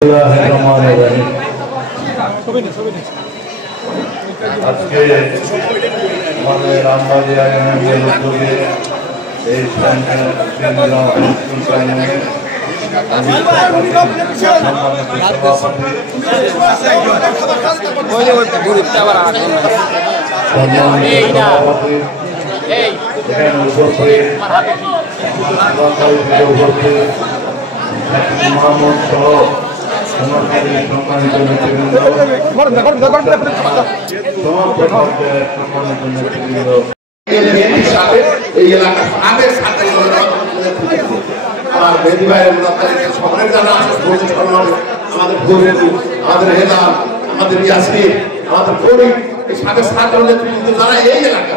আজকে আমাদের আমবাড়িয়া ইউনিয়নের উদ্যোগে এই মোহাম্মদ সহ সম্মানিত নেতৃবৃন্দ এই এলাকার আগের সাথে আমার বেদি ভাইয়ের সকলের যারা আমাদের গরিব আমাদের হেলাল আমাদের ইয়াসির আমাদের গরিব এই সাথে সাথে নেতৃবৃন্দ যারা এই এলাকা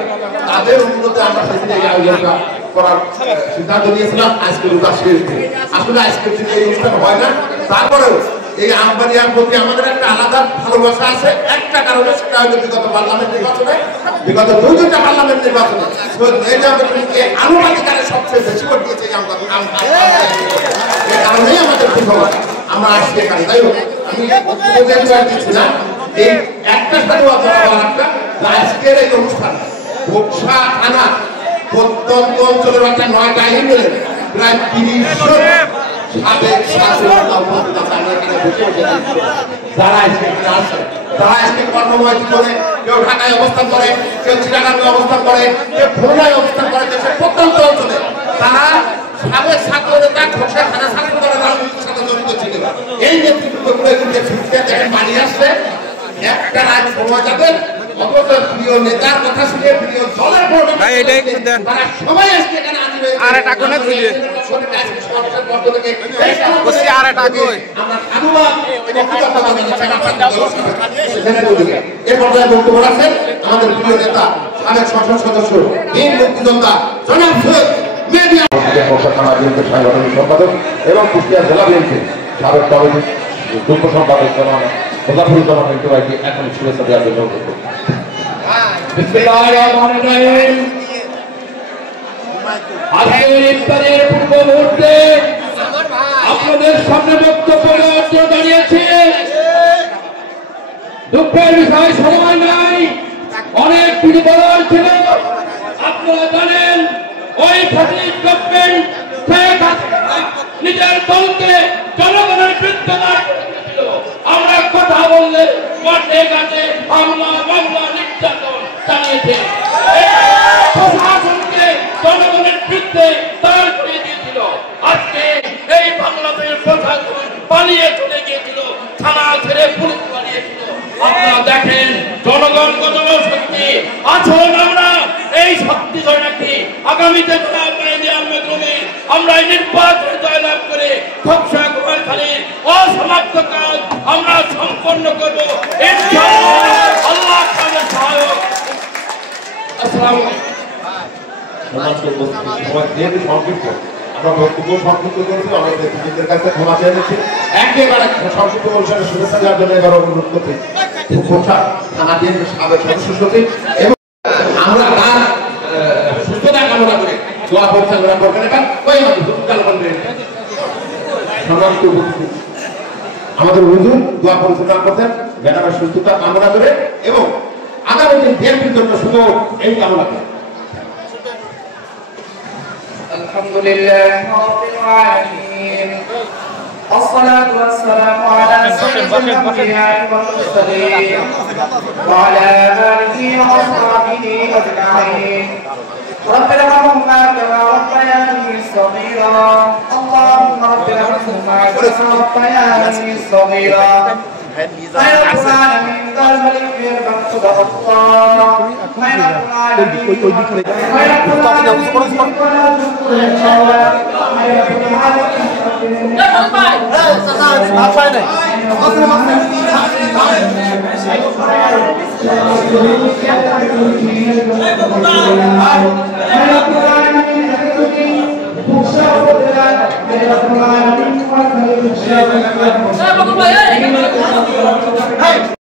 তাদের উন্নতি আমরা সেদিনে এই আয়োজনটা করার সিদ্ধান্ত নিয়েছিলাম। আজকে রোজা শেষ দিন, আসলে আজকের দিনে এই অনুষ্ঠান হয় না, তারপরেও এই আমবাড়িয়ার প্রতি আমাদের একটা আলাদা ভালোবাসা আছে। একটা কারণে সেটা হলো বিগত পার্লামেন্ট নির্বাচনে, বিগত দুইটা পার্লামেন্ট নির্বাচনে আনুমানিক সবচেয়ে বেশি ভোট দিয়েছে এই কারণেই আমাদের ভালোবাসা। আমরা আজকে এখানে যাই হোক আমি দিচ্ছি না এই একটা আজকের এই অনুষ্ঠান বক্সা থানা প্রত্যন্ত অঞ্চলের একটা 9টা ইউনিয়নের প্রায় 30 জন সাবেক যারা আজকে কর্মময় জীবনে কেউ ঢাকায় অবস্থান করে, কেউ চিটাগাঙ্গে অবস্থান করে, কেউ খুলনায় অবস্থান করে, দেশের প্রত্যন্ত অঞ্চলে তারা সাবেক ছাত্র নেতা ঘোষের থানা ছাত্র দলের রাজনীতির সাথে জড়িত ছিল। এই নেতৃত্বগুলো দেখেন বাড়ি আসছে একটা রাত সময় যাবেন প্রিয় নেতার কথা শুনে প্রিয় দলের তারা সবাই আজকে এখানে বক্তব্য রাখেন আমাদের প্রিয় নেতা সাবেক সংসদ সদস্য বীর মুক্তিযোদ্ধা জনাব সাংগঠনিক সম্পাদক এবং কুষ্টিয়া জেলা বিএনপির সাবেক কমিটির যুগ্ম সম্পাদক মোজাফরুল জামান ভাইকে এখন শুভেচ্ছা দেওয়ার জন্য অনুরোধ করব। আজকের ইফতারের পূর্ব মুহূর্তে আপনাদের সামনে বক্তব্য দাঁড়িয়েছে। দুঃখের বিষয় সময় নাই, অনেক কিছু বলার ছিল। আপনারা জানেন ওই ফ্যাসিস্ট গভর্নমেন্ট নিজের দলকে জনগণের বিরুদ্ধে আমরা কথা বললে মাঠে ঘাটে হামলা মামলা নির্যাতন চালিয়েছে, প্রশাসনকে জনগণের বিরুদ্ধে দাঁড় করিয়ে দিয়েছিল। আজকে এই বাংলাদেশের প্রশাসন পালিয়ে চলে গিয়েছিল, থানা ছেড়ে পুলিশ পালিয়েছিল। আপনারা দেখেন জনগণ কত শক্তি। আসুন আমরা এই শক্তি নাকি আগামীতে দেওয়ার মাধ্যমে আমরা এই নির্বাচনে জয়লাভ করে খোকসা কুমারখালীর অসমাপ্ত কাজ আমরা সম্পন্ন করব আল্লাহ তাআলার সহায়ক। আসসালামু আলাইকুম। আমরা বক্তব্য সংক্ষিপ্ত করেছি, আমরা ব্যক্তিদের কাছে ক্ষমা চেয়ে নিচ্ছি। একেবারে সংক্ষিপ্ত অনুষ্ঠানে শুভেচ্ছা দেওয়ার জন্য এবার অনুরোধ করছি খোকসা থানা বিএনপির সাবেক সদস্য সচিব এবং আমরা তার সুস্থতা কামনা করে দোয়া পরিচালনা করবেন। এবার আমাদের হুজুর দোয়া পরিচালনা করতেন ম্যাডামের সুস্থতা কামনা করে এবং আগামী দিন বিএনপির জন্য শুধু এই কামনা করে। আলহামদুলিল্লাহ রাব্বিল আলামিন والصلاة والسلام على سيد الأنبياء والمرسلين وعلى آله وصحبه أجمعين رب ارحمهما كما ربياني صغيرا اللهم رب ارحمهما كما ربياني صغيرا خير العالمين قال ملك يربك صدق الله خير العالمين